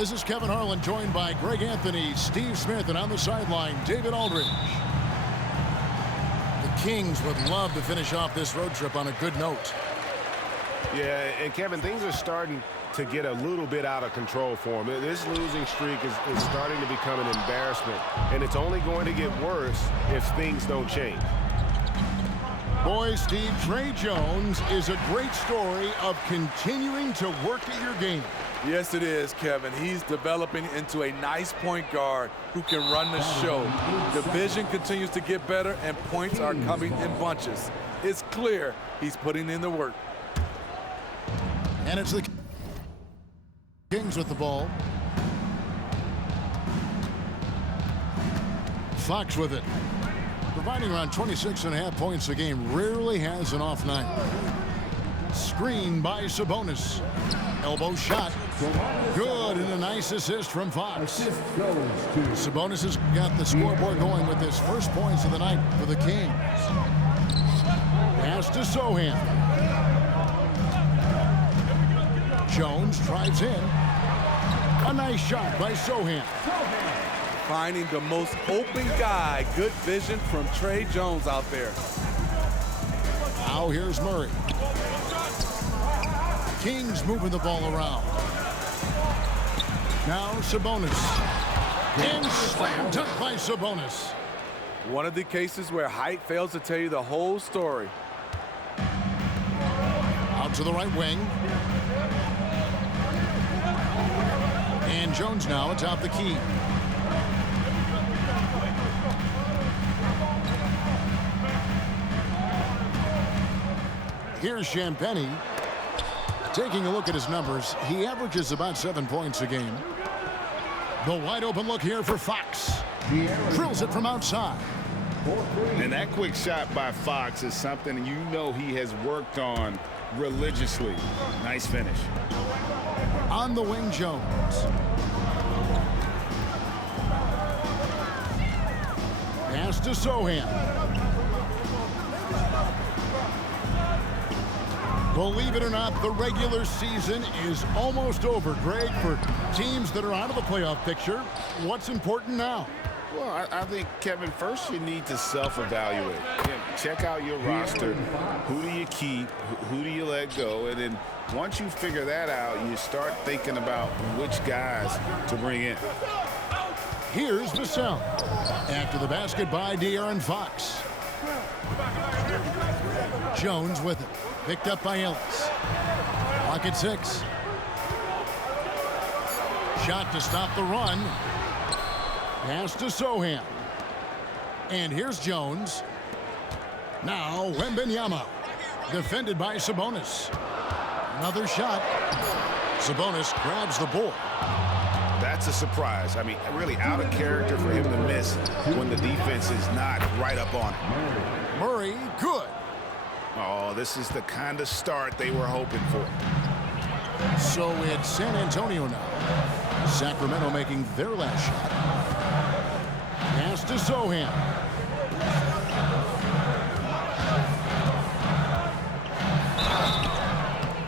This is Kevin Harlan, joined by Greg Anthony, Steve Smith, and on the sideline, David Aldridge. The Kings would love to finish off this road trip on a good note. Yeah, and Kevin, things are starting to get a little bit out of control for them. This losing streak is starting to become an embarrassment, and it's only going to get worse if things don't change. Boy, Steve, Tre Jones is a great story of continuing to work at your game. Yes, it is, Kevin. He's developing into a nice point guard who can run the show. The vision continues to get better, and points are coming in bunches. It's clear he's putting in the work. And it's the Kings with the ball. Fox with it. Providing around 26.5 points a game, rarely has an off night. Screen by Sabonis. Elbow shot. Good, and a nice assist from Fox. Sabonis has got the scoreboard going with his first points of the night for the Kings. Pass to Sohan. Jones drives in. A nice shot by Sohan. Finding the most open guy. Good vision from Tre Jones out there. Now here's Murray. Kings moving the ball around. Now Sabonis. And slam dunk by Sabonis. One of the cases where height fails to tell you the whole story. Out to the right wing. And Jones now atop the key. Here's Champagnie. Taking a look at his numbers, he averages about 7 points a game. The wide open look here for Fox. Drills it from outside. And that quick shot by Fox is something you know he has worked on religiously. Nice finish. On the wing, Jones. Pass to Sohan. Believe it or not, the regular season is almost over. Greg, for teams that are out of the playoff picture, what's important now? Well, I think, Kevin, first you need to self-evaluate. Check out your roster. Who do you keep? Who do you let go? And then once you figure that out, you start thinking about which guys to bring in. Here's Vassell. After the basket by De'Aaron Fox. Jones with it. Picked up by Ellis. Clock at 6. Shot to stop the run. Pass to Sohan. And here's Jones. Now Wembanyama. Defended by Sabonis. Another shot. Sabonis grabs the board. That's a surprise. I mean, really out of character for him to miss when the defense is not right up on him. Murray, good. Oh, this is the kind of start they were hoping for. So it's San Antonio now. Sacramento making their last shot. Pass to Sohan.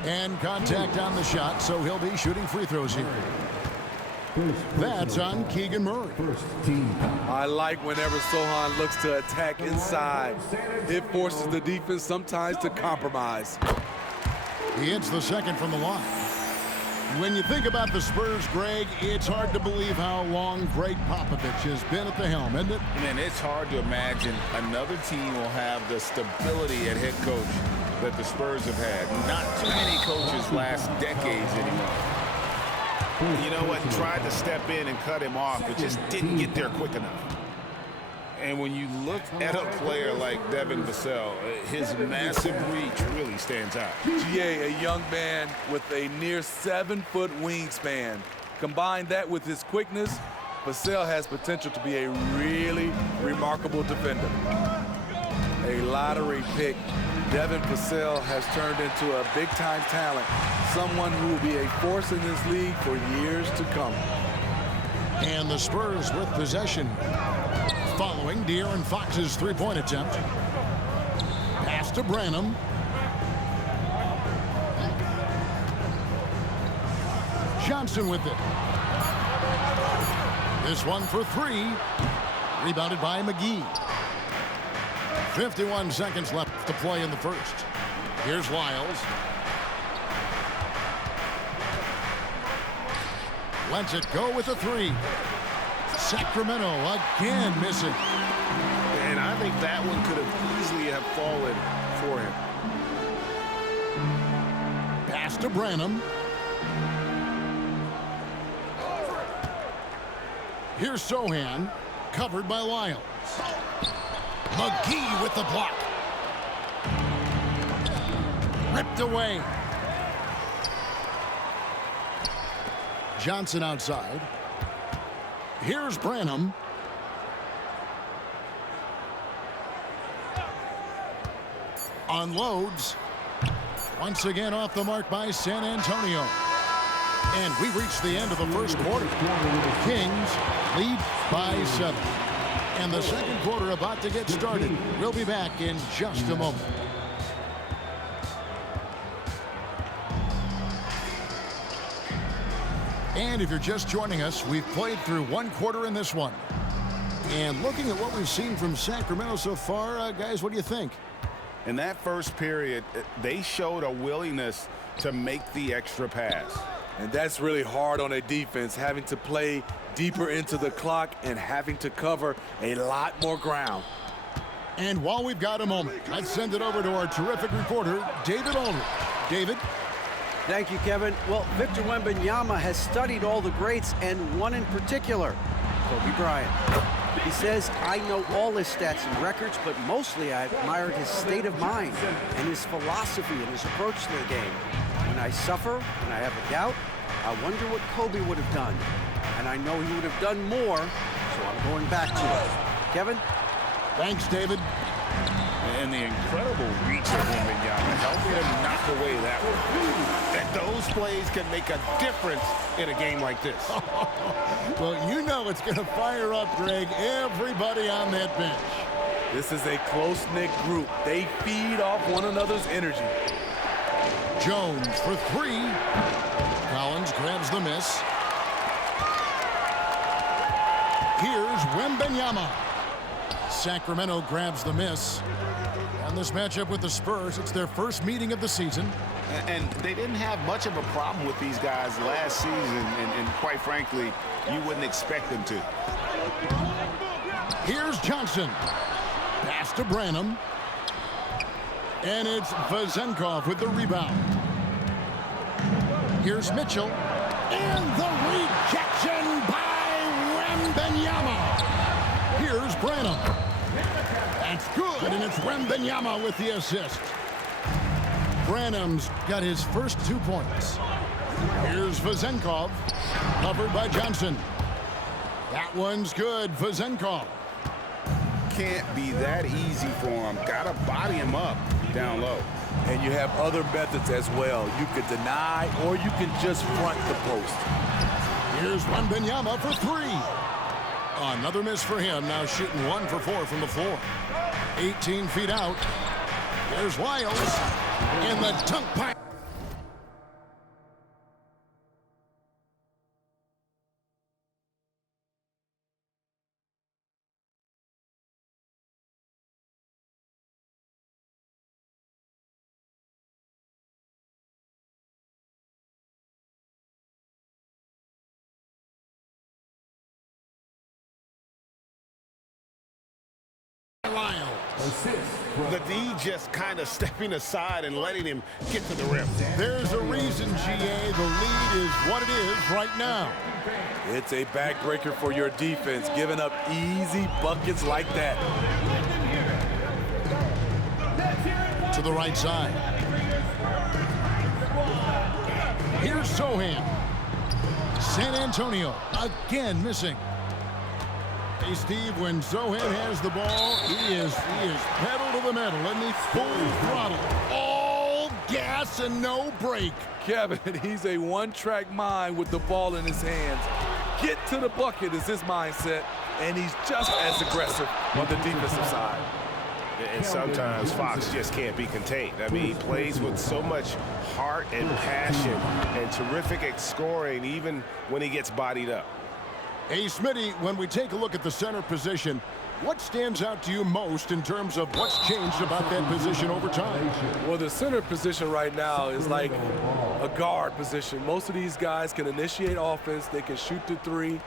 And contact on the shot, so he'll be shooting free throws here. That's on Keegan Murray. I like whenever Sohan looks to attack inside. It forces the defense sometimes to compromise. He hits the second from the line. When you think about the Spurs, Greg, it's hard to believe how long Greg Popovich has been at the helm, isn't it? Man, it's hard to imagine another team will have the stability at head coach that the Spurs have had. Not too many coaches last decades anymore. You know what? Tried to step in and cut him off, but just didn't get there quick enough. And when you look at a player like Devin Vassell, his massive reach really stands out. GA, a young man with a near 7-foot wingspan. Combine that with his quickness, Vassell has potential to be a really remarkable defender. A lottery pick, Devin Vassell has turned into a big-time talent, someone who will be a force in this league for years to come. And the Spurs with possession following De'Aaron Fox's three-point attempt. Pass to Branham. Johnson with it. This one for three. Rebounded by McGee. 51 seconds left to play in the first. Here's Wiles. Lets it go with a three. Sacramento again missing. And I think that one could have easily have fallen for him. Pass to Branham. Here's Sohan, covered by Lyles. McGee with the block. Ripped away. Johnson outside. Here's Branham. Unloads. Once again off the mark by San Antonio. And we reach the end of the first quarter. Kings lead by 7. And the second quarter about to get started. We'll be back in just a moment. And if you're just joining us, we've played through one quarter in this one. And looking at what we've seen from Sacramento so far, guys, what do you think? In that first period, they showed a willingness to make the extra pass. And that's really hard on a defense, having to play deeper into the clock and having to cover a lot more ground. And while we've got a moment, let's send it over to our terrific reporter, David Aldridge. David? Thank you, Kevin. Well, Victor Wembanyama has studied all the greats and one in particular, Kobe Bryant. He says, I know all his stats and records, but mostly I admired his state of mind and his philosophy and his approach to the game. When I suffer, when I have a doubt, I wonder what Kobe would have done. And I know he would have done more, so I'm going back to it. Kevin? Thanks, David. And the incredible reach of Wembanyama, helping him knock away that one. And those plays can make a difference in a game like this. Well, you know it's going to fire up, Greg, everybody on that bench. This is a close-knit group. They feed off one another's energy. Jones for three. Collins grabs the miss. Here's Wembanyama. Sacramento grabs the miss. And this matchup with the Spurs, it's their first meeting of the season. And they didn't have much of a problem with these guys last season, and quite frankly, you wouldn't expect them to. Here's Johnson. Pass to Branham. And it's Vazenkov with the rebound. Here's Mitchell. And the rejection by Wembanyama. Here's Branham. That's good, and it's Wembanyama with the assist. Branham's got his first 2 points. Here's Vazenkov, covered by Johnson. That one's good, Vazenkov. Can't be that easy for him. Gotta body him up down low. And you have other methods as well. You could deny or you can just front the post. Here's Wembanyama for three. Another miss for him, now shooting 1 for 4 from the floor. 18 feet out. There's Wiles in the dunk pipe. The D just kind of stepping aside and letting him get to the rim. There's a reason, GA. The lead is what it is right now. It's a backbreaker for your defense, giving up easy buckets like that. To the right side. Here's Sohan. San Antonio again missing. Hey, Steve, when Sohan has the ball, he is pedal to the metal, and he's full throttle. All gas and no brake. Kevin, he's a one-track mind with the ball in his hands. Get to the bucket is his mindset, and he's just as aggressive on the defensive side. And sometimes Fox just can't be contained. I mean, he plays with so much heart and passion and terrific scoring even when he gets bodied up. Hey, Smitty, when we take a look at the center position, what stands out to you most in terms of what's changed about that position over time? Well, the center position right now is like a guard position. Most of these guys can initiate offense, they can shoot the three,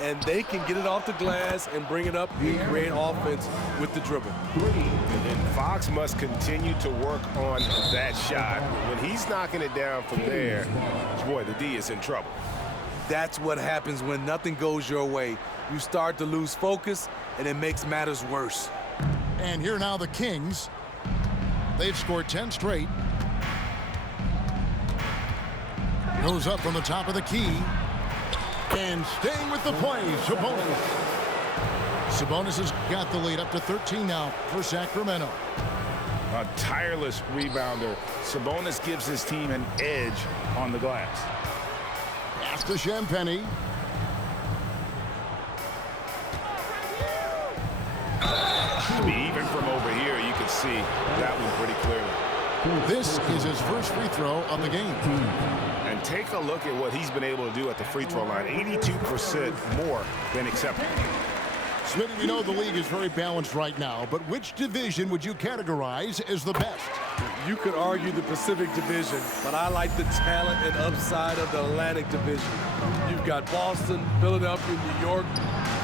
and they can get it off the glass and bring it up and create offense with the dribble. And Fox must continue to work on that shot. When he's knocking it down from there, boy, the D is in trouble. That's what happens when nothing goes your way. You start to lose focus, and it makes matters worse. And here now the Kings. They've scored 10 straight. Goes up from the top of the key. And staying with the play, Sabonis. Sabonis has got the lead up to 13 now for Sacramento. A tireless rebounder. Sabonis gives his team an edge on the glass. Pass to Champagny. I mean, even from over here, you can see that one pretty clearly. This is his first free throw of the game. And take a look at what he's been able to do at the free throw line. 82% more than acceptable. Smitty, we know the league is very balanced right now, but which division would you categorize as the best? You could argue the Pacific Division, but I like the talent and upside of the Atlantic Division. You've got Boston, Philadelphia, New York,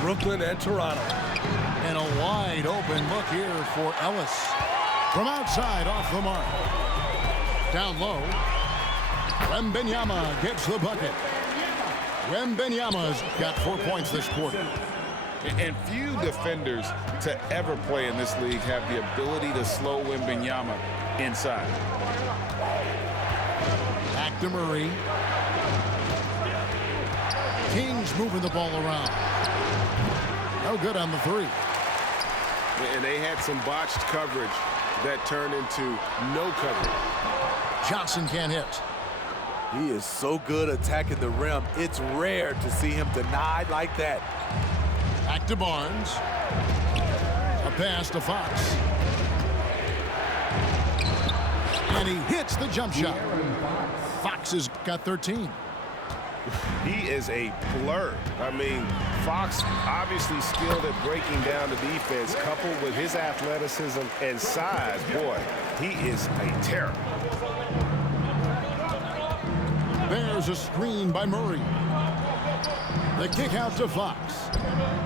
Brooklyn, and Toronto. And a wide open look here for Ellis. From outside, off the mark. Down low. Wembanyama gets the bucket. Wembanyama's got 4 points this quarter. And few defenders to ever play in this league have the ability to slow Wembanyama inside. Back to Murray. Kings moving the ball around. No good on the three. And they had some botched coverage that turned into no coverage. Johnson can't hit. He is so good attacking the rim. It's rare to see him denied like that. Back to Barnes. A pass to Fox. And he hits the jump shot. Fox has got 13. He is a blur. I mean, Fox obviously skilled at breaking down the defense, coupled with his athleticism and size. Boy, he is a terror. There's a screen by Murray. The kick out to Fox.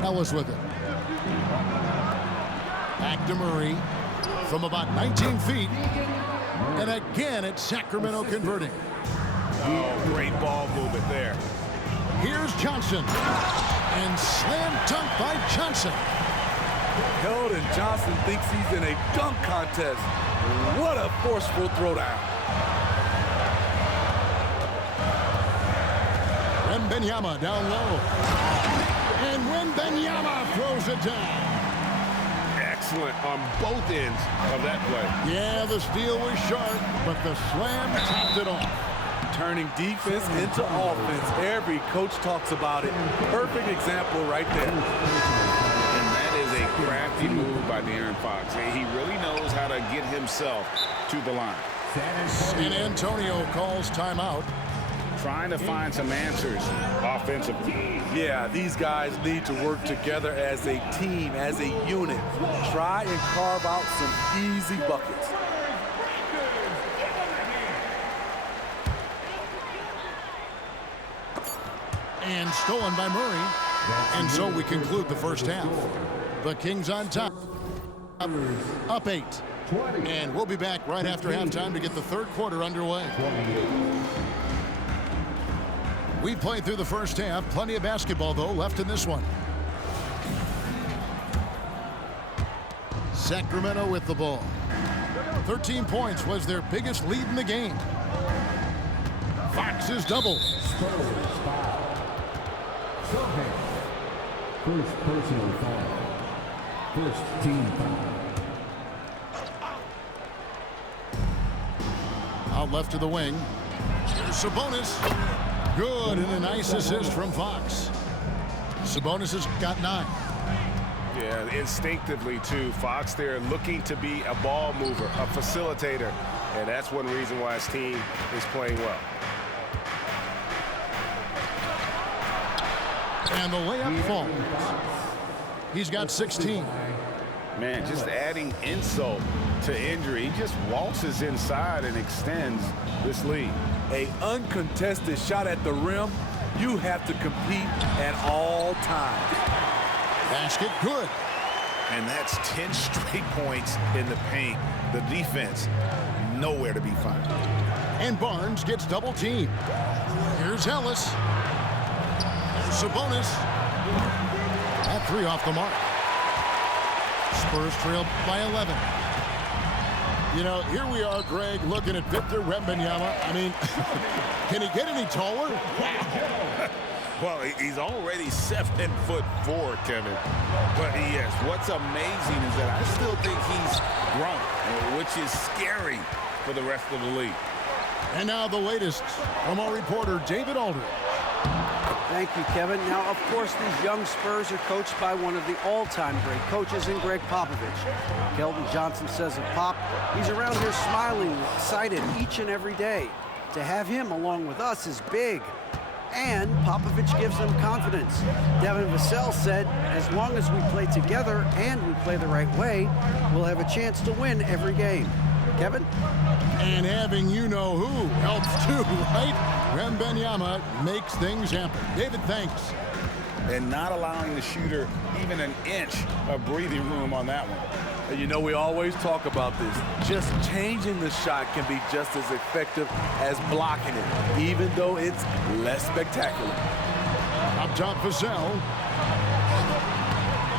Ellis with it. Back to Murray from about 19 feet. And again, it's Sacramento converting. Oh, great ball movement there. Here's Johnson. And slam dunk by Johnson. Keldon Johnson thinks he's in a dunk contest. What a forceful throwdown. Wembanyama down low. And Wembanyama throws it down. Excellent on both ends of that play. Yeah, the steal was sharp, but the slam topped it off. Turning defense into offense. Every coach talks about it. Perfect example right there. And that is a crafty move by De'Aaron Fox. He really knows how to get himself to the line. San Antonio calls timeout. Trying to find some answers offensively. Yeah, these guys need to work together as a team, as a unit. Try and carve out some easy buckets. And stolen by Murray. And so we conclude the first half. The Kings on top. Up 8. And we'll be back right after halftime to get the third quarter underway. We played through the first half. Plenty of basketball, though, left in this one. Sacramento with the ball. 13 points was their biggest lead in the game. Fox is double. First personal foul. First team foul. Out left to the wing. Here's Sabonis. Good, and a nice assist from Fox. Sabonis has got 9. Yeah, instinctively, too. Fox there looking to be a ball mover, a facilitator. And that's one reason why his team is playing well. And the layup falls. He's got 16. Man, just adding insult to injury. He just waltzes inside and extends this lead. An uncontested shot at the rim, you have to compete at all times. Basket good. And that's 10 straight points in the paint. The defense, nowhere to be found. And Barnes gets double teamed. Here's Ellis. Sabonis. That three off the mark. Spurs trail by 11. You know, here we are, Greg, looking at Victor Wembanyama. I mean, can he get any taller? Well, he's already 7'4", Kevin. But yes, what's amazing is that I still think he's grown, which is scary for the rest of the league. And now the latest from our reporter, David Aldridge. Thank you, Kevin. Now, of course, these young Spurs are coached by one of the all-time great coaches in Greg Popovich. Keldon Johnson says of Pop, he's around here smiling, excited each and every day. To have him along with us is big. And Popovich gives them confidence. Devin Vassell said, as long as we play together and we play the right way, we'll have a chance to win every game. Kevin? And having you-know-who helps too, right? Wembanyama makes things happen. David, thanks. And not allowing the shooter even an inch of breathing room on that one. And you know, we always talk about this. Just changing the shot can be just as effective as blocking it, even though it's less spectacular. Up top, Vassell.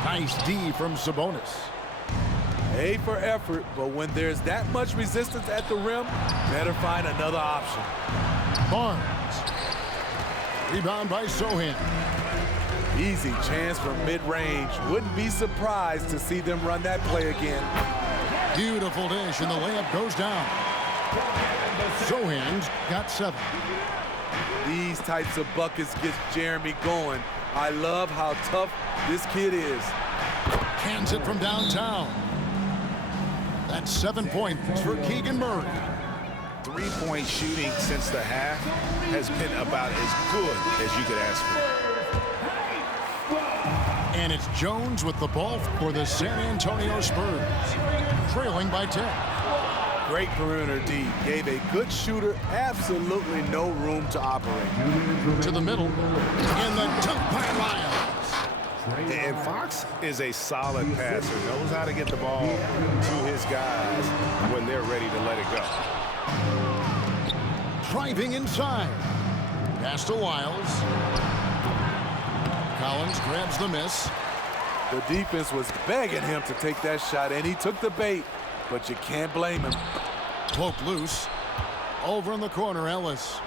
Nice D from Sabonis. A for effort, but when there's that much resistance at the rim, better find another option. Barnes. Rebound by Sohan. Easy chance from mid-range. Wouldn't be surprised to see them run that play again. Beautiful dish, and the layup goes down. Sohan's got 7. These types of buckets get Jeremy going. I love how tough this kid is. Cans it from downtown. That's 7 points for Keegan Murray. Three-point shooting since the half has been about as good as you could ask for. And it's Jones with the ball for the San Antonio Spurs, trailing by 10. Great perimeter D. Gave a good shooter absolutely no room to operate. To the middle, and the dunk by Lyons. And Fox is a solid passer, knows how to get the ball to his guys when they're ready to let it go. Driving inside. Pass to Wiles. Collins grabs the miss. The defense was begging him to take that shot, and he took the bait, but you can't blame him. Poked loose. Over in the corner, Ellis.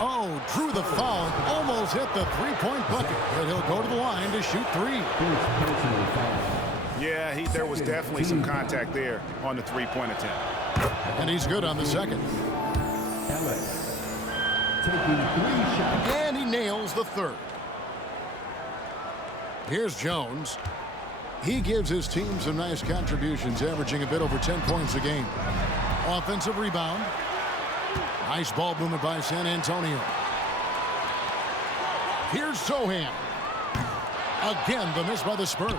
Oh, drew the foul. Almost hit the three-point bucket, but he'll go to the line to shoot 3. Yeah, there was definitely some contact there on the three-point attempt. And he's good on the second. Ellis taking 3 shots. And he nails the third. Here's Jones. He gives his team some nice contributions, averaging a bit over 10 points a game. Offensive rebound. Nice ball movement by San Antonio. Here's Sohan. Again, the miss by the Spurs.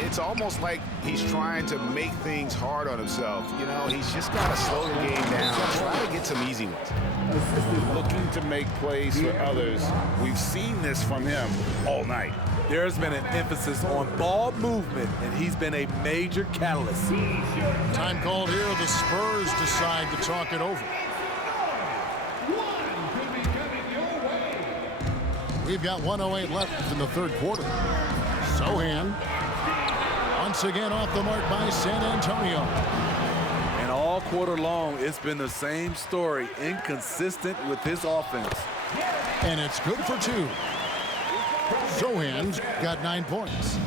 It's almost like he's trying to make things hard on himself. You know, he's just got to slow the game down, try to get some easy ones. Looking to make plays for others. We've seen this from him all night. There's been an emphasis on ball movement, and he's been a major catalyst. Time called here. The Spurs decide to talk it over. We've got 1:08 left in the third quarter. Sohan once again off the mark by San Antonio. And all quarter long, it's been the same story, inconsistent with his offense. And it's good for 2. Sohan's got 9 points.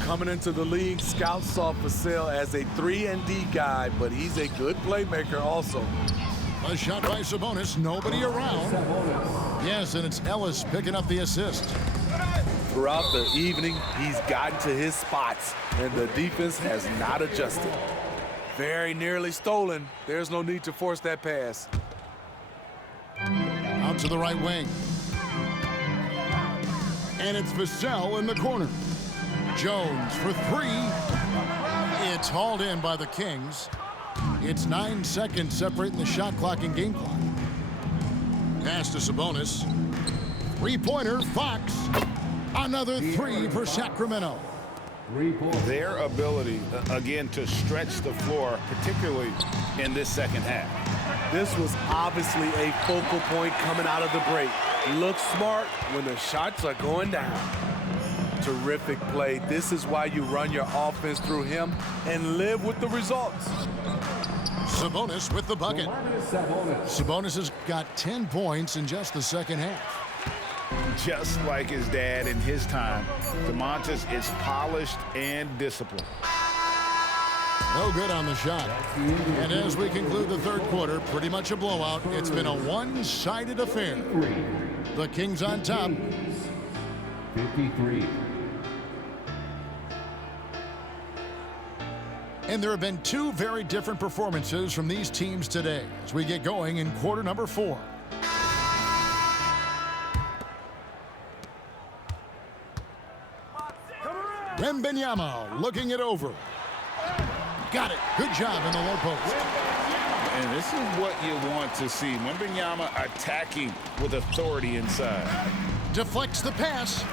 Coming into the league, scouts saw Vassell as a 3-and-D guy, but he's a good playmaker also. A shot by Sabonis, nobody around. Yes, and it's Ellis picking up the assist. Throughout the evening, he's gotten to his spots, and the defense has not adjusted. Very nearly stolen. There's no need to force that pass. Out to the right wing. And it's Vassell in the corner. Jones for three. It's hauled in by the Kings. It's 9 seconds separating the shot clock and game clock. Pass to Sabonis. Three-pointer, Fox. Another three for Sacramento. Their ability, again, to stretch the floor, particularly in this second half. This was obviously a focal point coming out of the break. Look smart when the shots are going down. Terrific play. This is why you run your offense through him and live with the results. Sabonis with the bucket. Sabonis has got 10 points in just the second half. Just like his dad in his time, Domantas is polished and disciplined. No good on the shot. And as we conclude the third quarter, pretty much a blowout. It's been a one-sided affair. The Kings on top. 53. And there have been two very different performances from these teams today as we get going in quarter number 4. Wembanyama looking it over. Got it. Good job in the low post. And this is what you want to see. Wembanyama attacking with authority inside. Deflects the pass.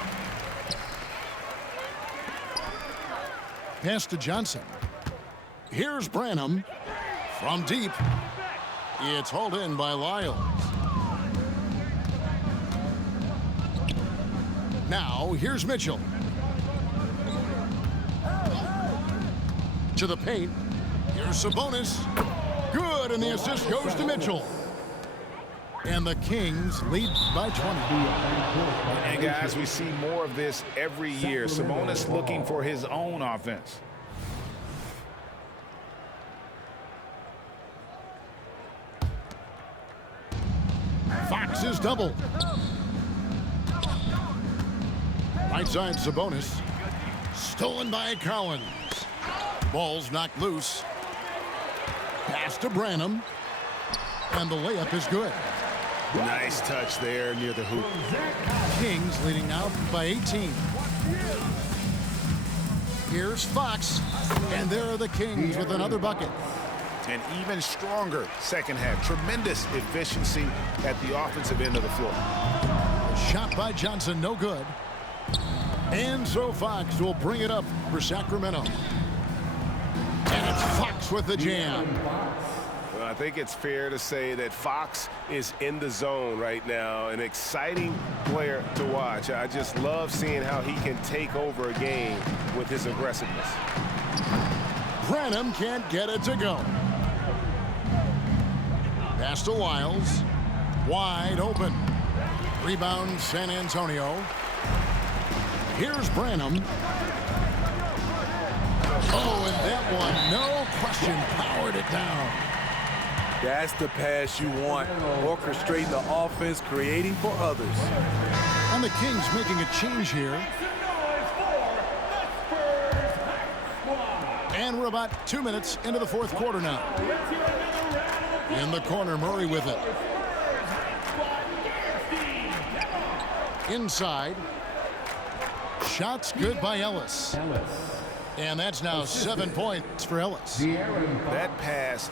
Pass to Johnson. Here's Branham from deep. It's hauled in by Lyles. Now here's Mitchell. To the paint. Here's Sabonis. Good, and the assist goes to Mitchell. And the Kings lead by 20. And guys, we see more of this every year. Sabonis looking for his own offense. Fox is double. Right side Sabonis. Stolen by Collins. Ball's knocked loose. Pass to Branham. And the layup is good. Nice touch there near the hoop. Kings leading out by 18. Here's Fox. And there are the Kings with another bucket. An even stronger second half. Tremendous efficiency at the offensive end of the floor. Shot by Johnson, no good. And so Fox will bring it up for Sacramento. And it's Fox with the jam. Well, I think it's fair to say that Fox is in the zone right now. An exciting player to watch. I just love seeing how he can take over a game with his aggressiveness. Branham can't get it to go. Pass to Lyles. Wide open. Rebound San Antonio. Here's Branham. Oh, and that one, no question, powered it down. That's the pass you want. Orchestrating the offense, creating for others. And the Kings making a change here. And we're about 2 minutes into the fourth quarter now. In the corner, Murray with it. Inside. Shots good by Ellis. And that's now 7 points for Ellis. That pass